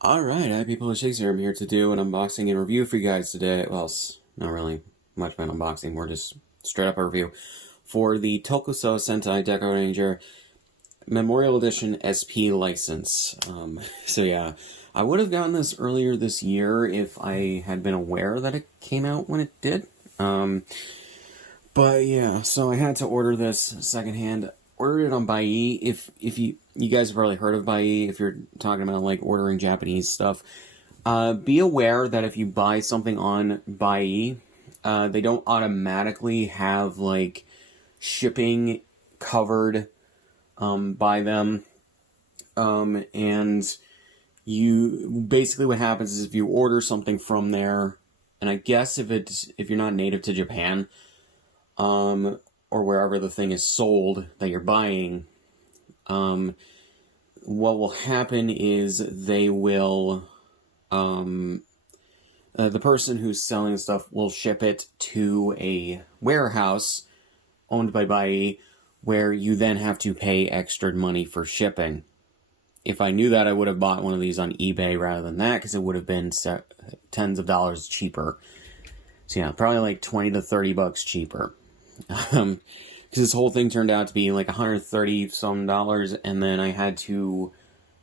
Alright, hi people, it's Scsigs here. I'm here to do an unboxing and review for you guys today. Well, it's not really much of an unboxing, more just straight up a review for the Tokusou Sentai Dekaranger Memorial Edition SP license. So yeah, I would have gotten this earlier this year if I had been aware that it came out when it did. But yeah, so I had to order this secondhand. Ordered it on Buyee. If you guys have probably heard of Buyee, if you're talking about like ordering Japanese stuff, be aware that if you buy something on Buyee, they don't automatically have like shipping covered by them, and you basically what happens is if you order something from there, and I guess if you're not native to Japan, or wherever the thing is sold that you're buying, what will happen is they will, the person who's selling the stuff will ship it to a warehouse owned by Buyee, where you then have to pay extra money for shipping. If I knew that, I would have bought one of these on eBay rather than that, because it would have been tens of dollars cheaper. So yeah, probably like 20 to 30 bucks cheaper. Because this whole thing turned out to be like 130 some dollars, and then I had to,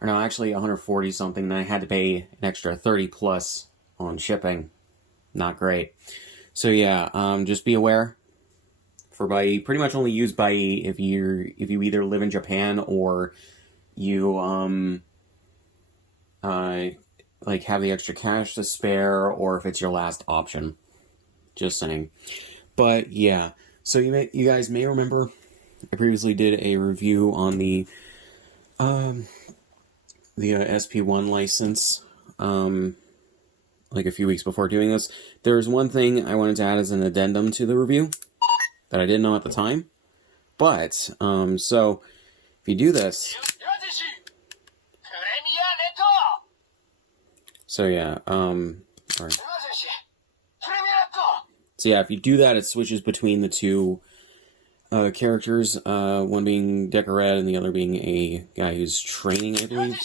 or no, actually 140 something, and I had to pay an extra 30 plus on shipping. Not great. So yeah, just be aware. For Buyee, pretty much only use Buyee if you either live in Japan or you like have the extra cash to spare, or if it's your last option. Just saying. But yeah, so you guys may remember I previously did a review on the SP1 license like a few weeks before doing this. There's one thing I wanted to add as an addendum to the review that I didn't know at the time. But so if you do this, so yeah, alright. So yeah, if you do that, it switches between the two characters, one being Dekaranger and the other being a guy who's training, I believe.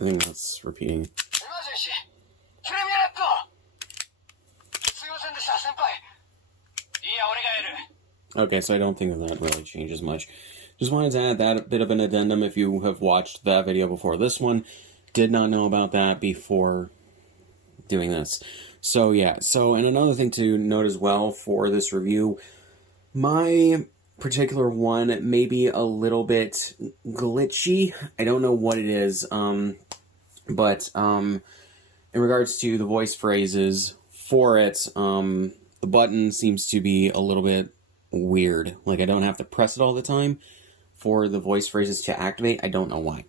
I think that's repeating. Okay, so I don't think that really changes much. Just wanted to add that bit of an addendum if you have watched that video before this one. Did not know about that before doing this. So yeah, and another thing to note as well for this review, my particular one may be a little bit glitchy. I don't know what it is, but in regards to the voice phrases for it, the button seems to be a little bit weird. Like, I don't have to press it all the time for the voice phrases to activate. I don't know why.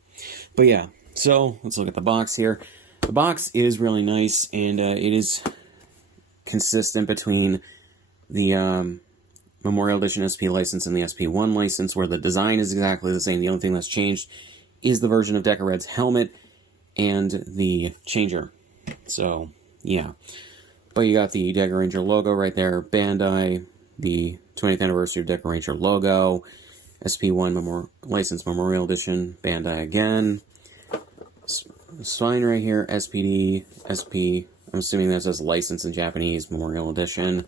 But yeah, so let's look at the box here. The box is really nice, and it is consistent between the Memorial Edition SP license and the SP1 license, where the design is exactly the same. The only thing that's changed is the version of Dekared's helmet and the changer. So, yeah. But you got the Dekaranger logo right there, Bandai, the 20th anniversary of Dekaranger logo, SP1 license Memorial Edition, Bandai again. Spine right here, SPD, SP, I'm assuming that says license in Japanese, Memorial Edition.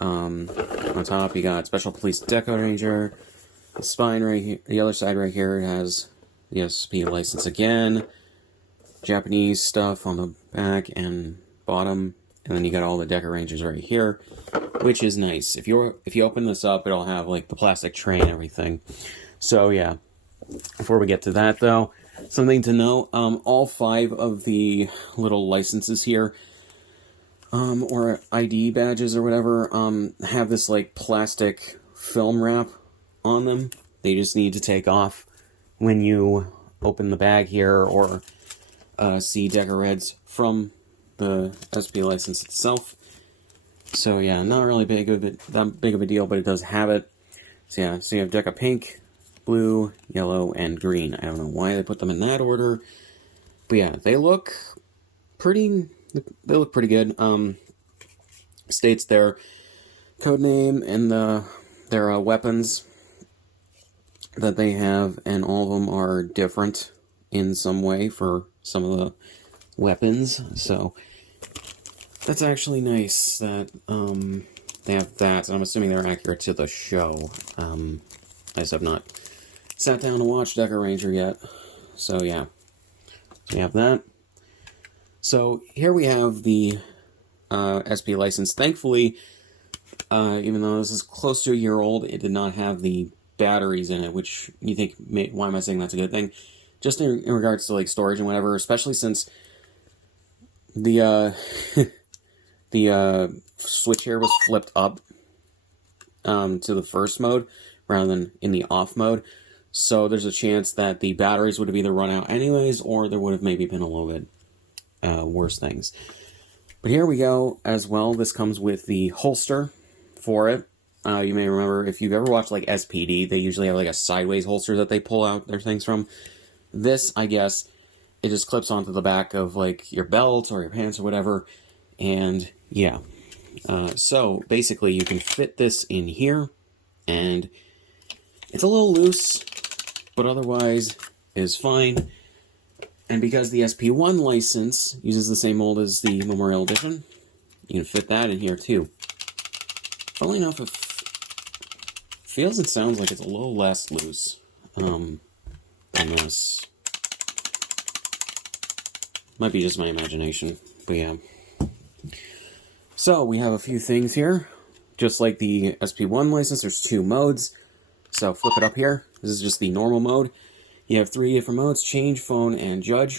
On top, you got Special Police Dekaranger. The spine right here, the other side right here, it has the SP license again. Japanese stuff on the back and bottom. And then you got all the Dekarangers right here, which is nice. If you open this up, it'll have like the plastic tray and everything. So yeah, before we get to that though, something to know, all 5 of the little licenses here, or ID badges or whatever, have this, like, plastic film wrap on them. They just need to take off when you open the bag here or see Dekareds from the SP license itself. So yeah, not really that big of a deal, but it does have it. So yeah, so you have Deka Pink, Blue, Yellow, and Green. I don't know why they put them in that order, but yeah, they look pretty good. States their code name and their weapons that they have, and all of them are different in some way for some of the weapons, so that's actually nice that they have that, and I'm assuming they're accurate to the show. I just have not sat down to watch Dekaranger yet, so yeah. So we have that. So here we have the SP license. Thankfully, even though this is close to a year old, it did not have the batteries in it, which you think, why am I saying that's a good thing? Just in regards to like storage and whatever, especially since the the switch here was flipped up to the first mode rather than in the off mode, so there's a chance that the batteries would have either run out anyways, or there would have maybe been a little bit worse things. But here we go as well. This comes with the holster for it. You may remember, if you've ever watched like SPD, they usually have like a sideways holster that they pull out their things from. This, I guess, it just clips onto the back of like your belt or your pants or whatever, and yeah. So basically you can fit this in here, and it's a little loose, but otherwise is fine. And because the SP1 license uses the same mold as the Memorial Edition, you can fit that in here too. Funnily enough, it feels and sounds like it's a little less loose than this. Might be just my imagination, but yeah. So we have a few things here. Just like the SP1 license, there's 2 modes. So flip it up here. This is just the normal mode. You have 3 different modes: change, phone, and judge.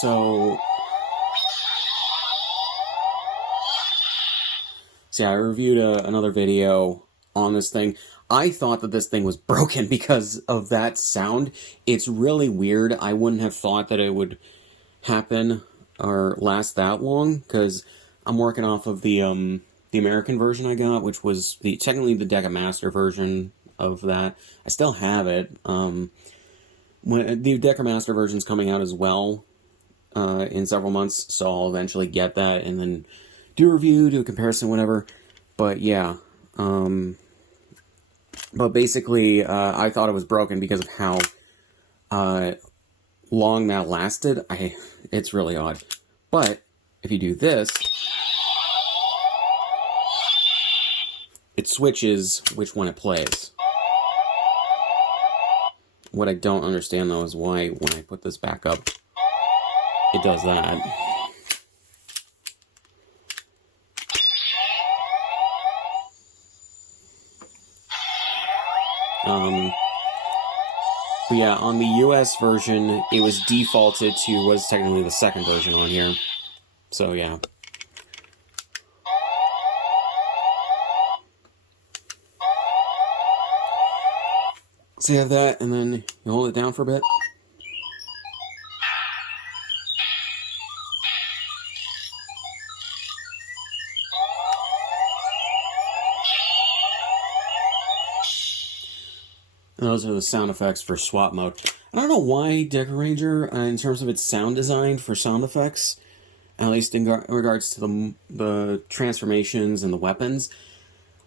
So yeah, I reviewed another video on this thing. I thought that this thing was broken because of that sound. It's really weird. I wouldn't have thought that it would happen or last that long, because I'm working off of the American version I got, which was technically the Deka Master version of that. I still have it. When the Deka Master version's coming out as well in several months, so I'll eventually get that and then do a review, do a comparison, whatever. But yeah, but basically, I thought it was broken because of how long that lasted. It's really odd. But if you do this, it switches which one it plays. What I don't understand, though, is why when I put this back up, it does that. But yeah, on the US version, it was defaulted to what's technically the second version on here. So yeah. So you have that, and then you hold it down for a bit. And those are the sound effects for swap mode. I don't know why Dekaranger, in terms of its sound design for sound effects, at least in regards to the transformations and the weapons,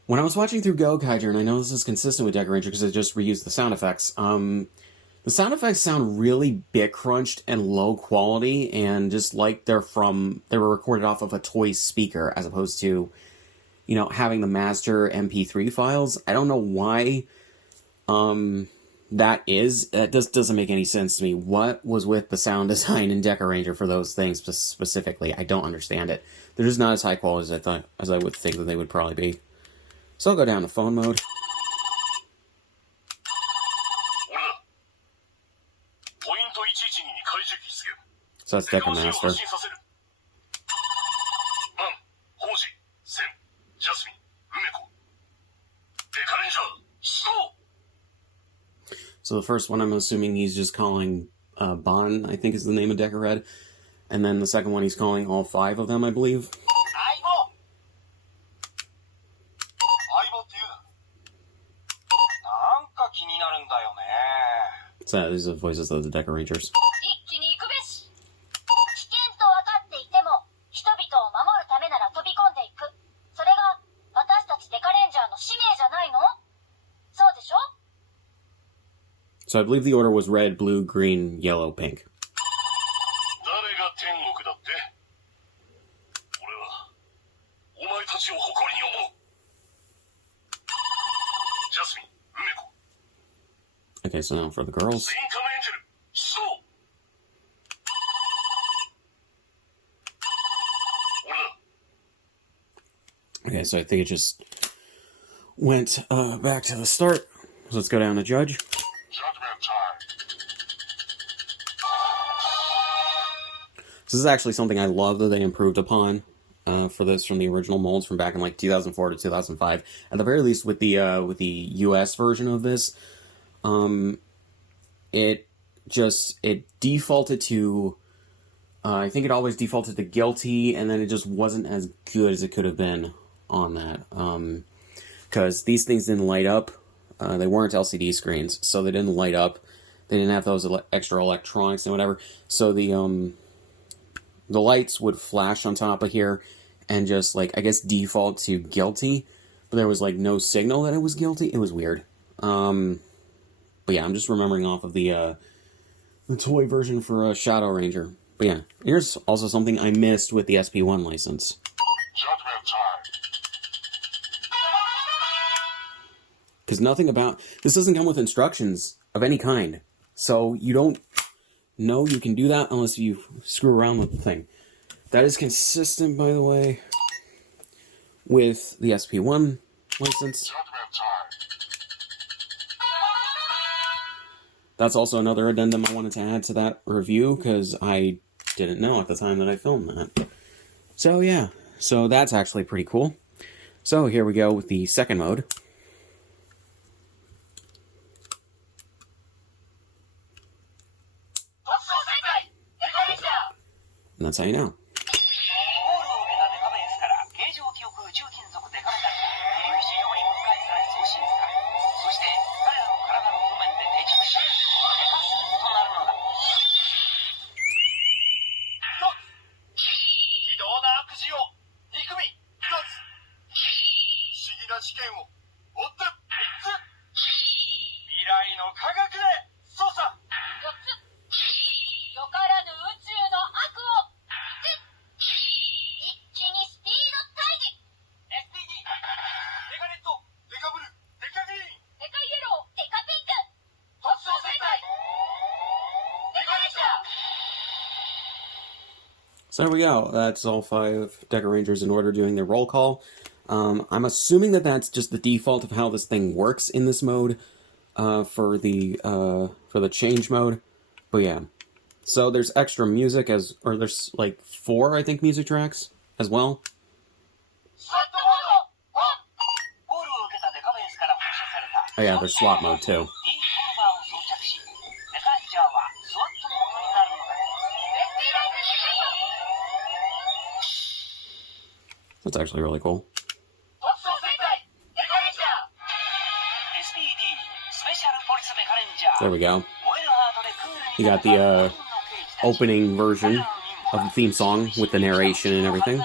when I was watching through Gokaiger, and I know this is consistent with Dekaranger because it just reused the sound effects, the sound effects sound really bit crunched and low quality, and just like they were recorded off of a toy speaker as opposed to, having the master MP3 files. I don't know why that just doesn't make any sense to me. What was with the sound design in Dekaranger for those things specifically? I don't understand it. They're just not as high quality as I would think that they would probably be. So I'll go down to phone mode. So that's Dekamaster. So the first one, I'm assuming he's just calling Bon, I think is the name of Dekaranger. And then the second one, he's calling all 5 of them, I believe. So these are the voices of the Dekarangers. So I believe the order was red, blue, green, yellow, pink. Okay, so now for the girls. Okay, so I think it just went back to the start. So let's go down to Judge. This is actually something I love that they improved upon for this from the original molds from back in like 2004 to 2005. At the very least, with the US version of this, it defaulted to. I think it always defaulted to guilty, and then it just wasn't as good as it could have been on that. Because these things didn't light up. They weren't LCD screens, so they didn't light up. They didn't have those extra electronics and whatever. So the lights would flash on top of here and just, like, I guess default to guilty. But there was, like, no signal that it was guilty. It was weird. But yeah, I'm just remembering off of the toy version for Shadow Ranger. But yeah, here's also something I missed with the SP1 license. Because nothing about... This doesn't come with instructions of any kind. So you don't know you can do that unless you screw around with the thing. That is consistent, by the way, with the SP1 license. That's also another addendum I wanted to add to that review, because I didn't know at the time that I filmed that. So yeah, so that's actually pretty cool. So here we go with the second mode. And that's how you know. So there we go. That's all 5 Dekarangers in order doing their roll call. I'm assuming that that's just the default of how this thing works in this mode for the change mode. But yeah. So there's extra music or there's like 4, I think, music tracks as well. Oh yeah, there's swap mode too. That's actually really cool. There we go. You got the opening version of the theme song with the narration and everything.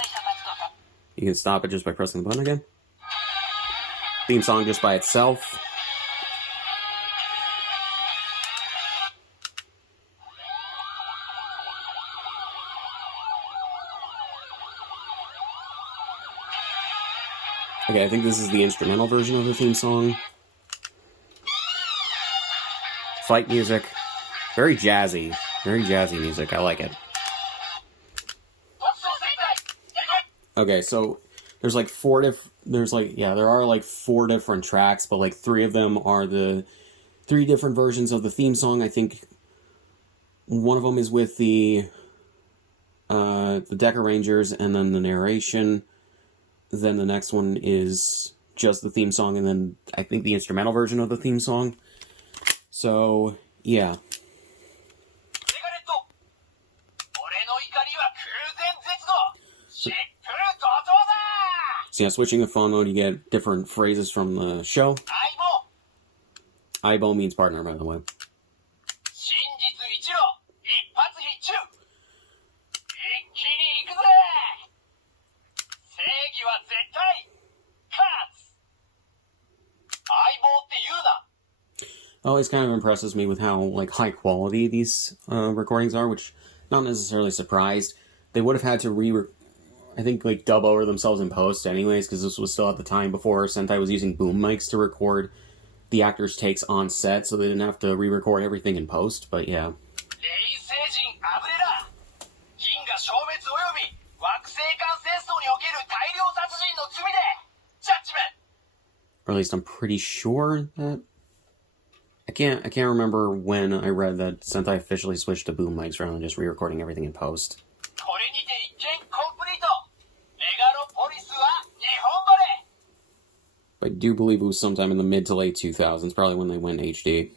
You can stop it just by pressing the button again. Theme song just by itself. Okay, I think this is the instrumental version of the theme song. Fight music. Very jazzy. Very jazzy music. I like it. Okay, so there's like there are like 4 different tracks, but like 3 of them are the 3 different versions of the theme song. I think one of them is with the Dekarangers and then the narration. Then the next one is just the theme song, and then I think the instrumental version of the theme song. So, yeah. So yeah, switching the phone mode, you get different phrases from the show. Aibo means partner, by the way. Always kind of impresses me with how like high quality these recordings are, which not necessarily surprised. They would have had to I think like dub over themselves in post anyways, because this was still at the time before Sentai was using boom mics to record the actors' takes on set, so they didn't have to re-record everything in post. But yeah. Or at least I'm pretty sure that I can't remember when I read that Sentai officially switched to boom mics rather than just re-recording everything in post. I do believe it was sometime in the mid to late 2000s, probably when they went HD.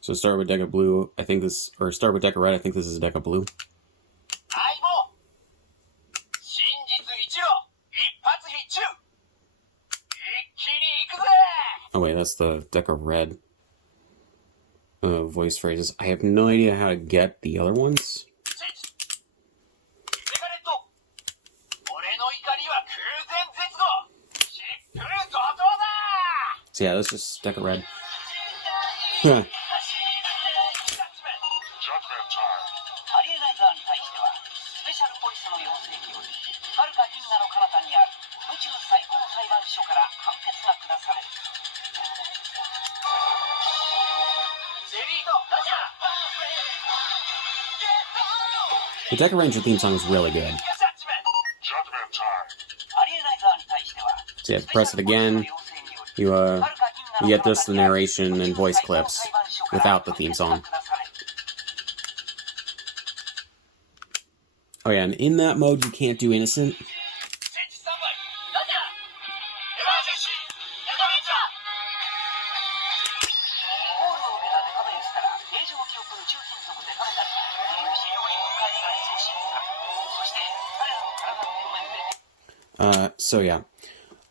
So start with Deca Blue, I think this, or start with Deca Red, I think this is Deca Blue. Oh wait, that's the Deca Red voice phrases. I have no idea how to get the other ones. So yeah, that's just Deca Red. Yeah. The Dekaranger theme song is really good. So yeah, press it again. You get just the narration and voice clips without the theme song. Oh yeah, and in that mode you can't do innocent. So yeah,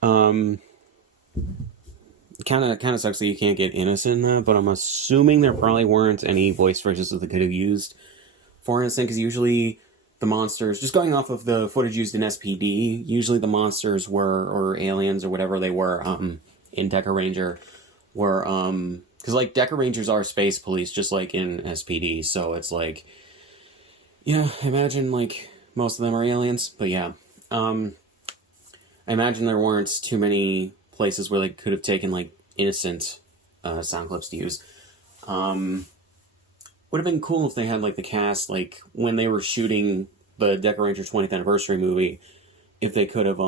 kind of sucks that you can't get innocent in that, but I'm assuming there probably weren't any voice phrases that they could have used for innocent, because usually the monsters, just going off of the footage used in SPD, usually the monsters were, or aliens or whatever they were, in Dekaranger, were, because like Dekarangers are space police, just like in SPD, so it's like, yeah, I imagine like most of them are aliens, but yeah, I imagine there weren't too many places where they could have taken, like, innocent sound clips to use. Would have been cool if they had, like, the cast, like, when they were shooting the Dekaranger 20th anniversary movie, if they could have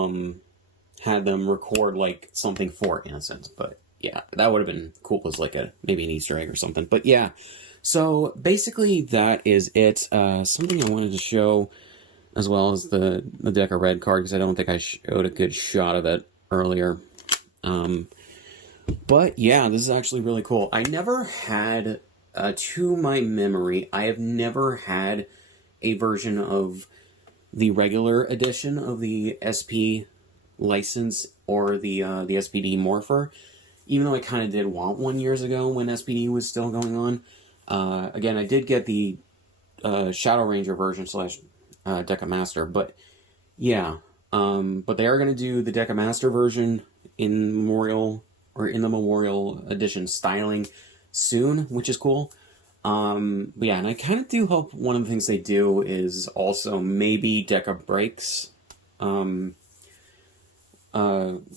had them record, like, something for innocent. But, yeah, that would have been cool as, like, maybe an Easter egg or something. But, yeah, so, basically, that is it. Something I wanted to show, as well as the Deca Red card, because I don't think I showed a good shot of it earlier. But yeah, this is actually really cool. I never had, to my memory, I have never had a version of the regular edition of the SP license or the SPD Morpher, even though I kind of did want one years ago when SPD was still going on. Again, I did get the Shadow Ranger version / Deca Master, but yeah, but they are going to do the Deca Master version in the Memorial Edition styling soon, which is cool. But yeah, and I kind of do hope one of the things they do is also maybe Deca Breaks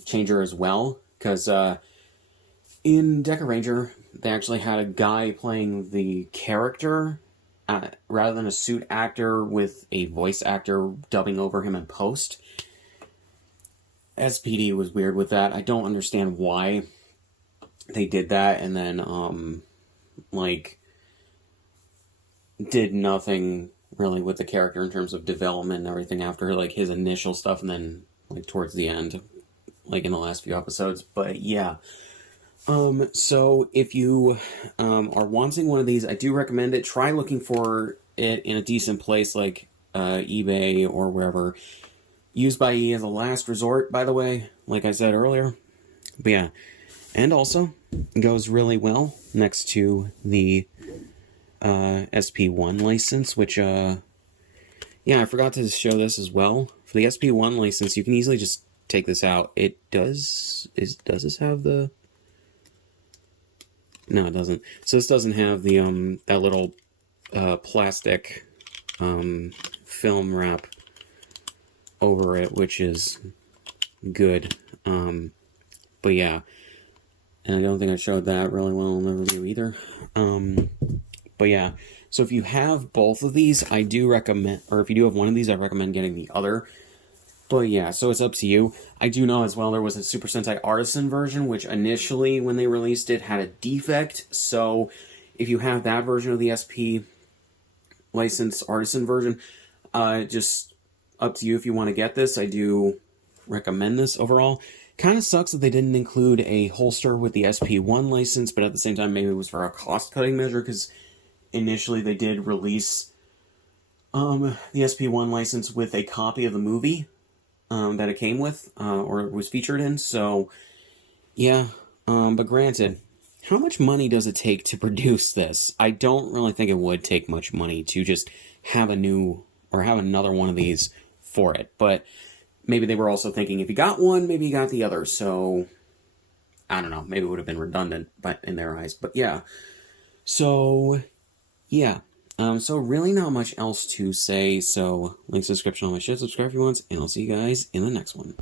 changer as well, because in Dekaranger, they actually had a guy playing the character rather than a suit actor with a voice actor dubbing over him in post. SPD was weird with that. I don't understand why they did that, and then, did nothing really with the character in terms of development and everything after, his initial stuff, and then, towards the end, in the last few episodes. But, yeah. So, if you, are wanting one of these, I do recommend it. Try looking for it in a decent place, like, eBay or wherever. Used by E as a last resort, by the way, like I said earlier. But yeah, and also, it goes really well next to the SP1 license, which, yeah, I forgot to show this as well. For the SP1 license, you can easily just take this out. It does this have the... No, it doesn't. So this doesn't have the, that little, plastic, film wrap over it, which is good. But yeah, and I don't think I showed that really well in the review either. But yeah, so if you have both of these, I do recommend, or if you do have one of these, I recommend getting the other. But yeah, so it's up to you. I do know as well there was a Super Sentai Artisan version, which initially, when they released it, had a defect. So if you have that version of the SP licensed Artisan version, just up to you if you want to get this. I do recommend this overall. Kind of sucks that they didn't include a holster with the SP1 license, but at the same time, maybe it was for a cost-cutting measure, because initially they did release the SP1 license with a copy of the movie that it came with, or it was featured in, so yeah. But granted, how much money does it take to produce this? I don't really think it would take much money to just have a new, or have another one of these for it, but maybe they were also thinking if you got one, maybe you got the other, so I don't know, maybe it would have been redundant, but in their eyes, but yeah. So, yeah. So really not much else to say, so link to the description on my shit, subscribe if you want, and I'll see you guys in the next one.